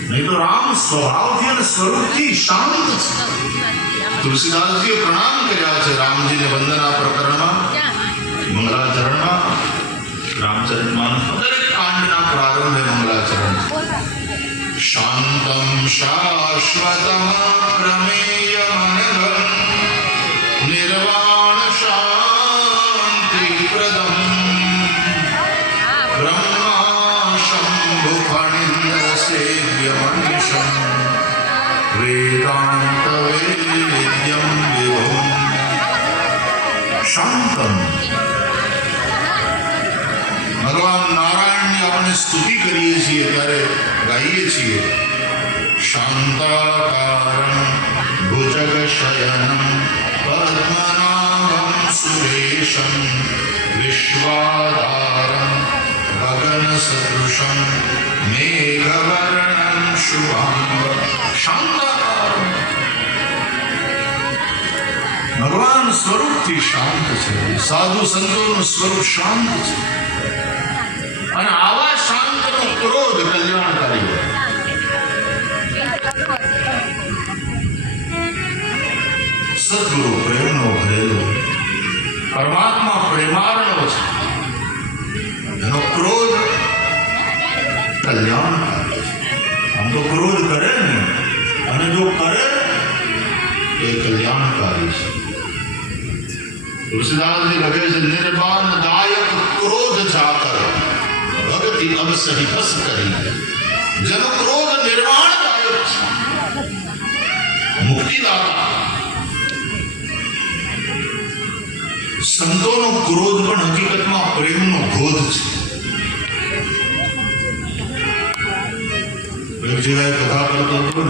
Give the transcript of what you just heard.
નહીં તો રામ સ્વભાવથી અને સ્વરૂપથી શાંત છે તુલસીદાસજીએ પ્રણામ કર્યા છે રામજીને વંદના પ્રકરણમાં મંગલાચરણમાં રામચરિતમાનસ દરેક કાંડના પ્રારંભે મંગલાચરણ છે. શાંતમ શાશ્વતમ રમેય મનગમ નિર્વાણ શાંતિ પ્રદમ બ્રહ્મા શંભુ ફણિન્દ્ર સેવ્ય મનીષમ વેદાંત વેદ્યમ વિભુમ શાંતમ ભગવાન નારાયણની આપણે સ્તુતિ કરીએ છીએ ત્યારે ગાઈએ છીએ શાંતાકારમ ભુજગ શયનમ પદ્મનાભમ સુરેશમ વિશ્વાધારમ સદૃશમ મેઘવર્ણમ શુભાંગ શાંતાકારમ ભગવાન સ્વરૂપથી શાંત છે. સાધુ સંતોનું સ્વરૂપ શાંત છે. અને આવા શાંતનો ક્રોધ કલ્યાણકારી સદગુરુ પ્રેમનો ભરેલો. પરમાત્મા પ્રેમારણો છે. એનો ક્રોધ કલ્યાણકારી છે આમ તો ક્રોધ કરે ને અને જો કરે તો એ કલ્યાણકારી છે તુલસીદાસજી લખે છે નિર્વાણ દાયક ક્રોધ જાકર ભક્તિ અબ સહી બસ કરી જેનો ક્રોધ નિર્વાણ દાયક છે મુક્તિદાતા સંતોનો ક્રોધ પણ હકીકતમાં પ્રેમનો విజయ కథాపతులు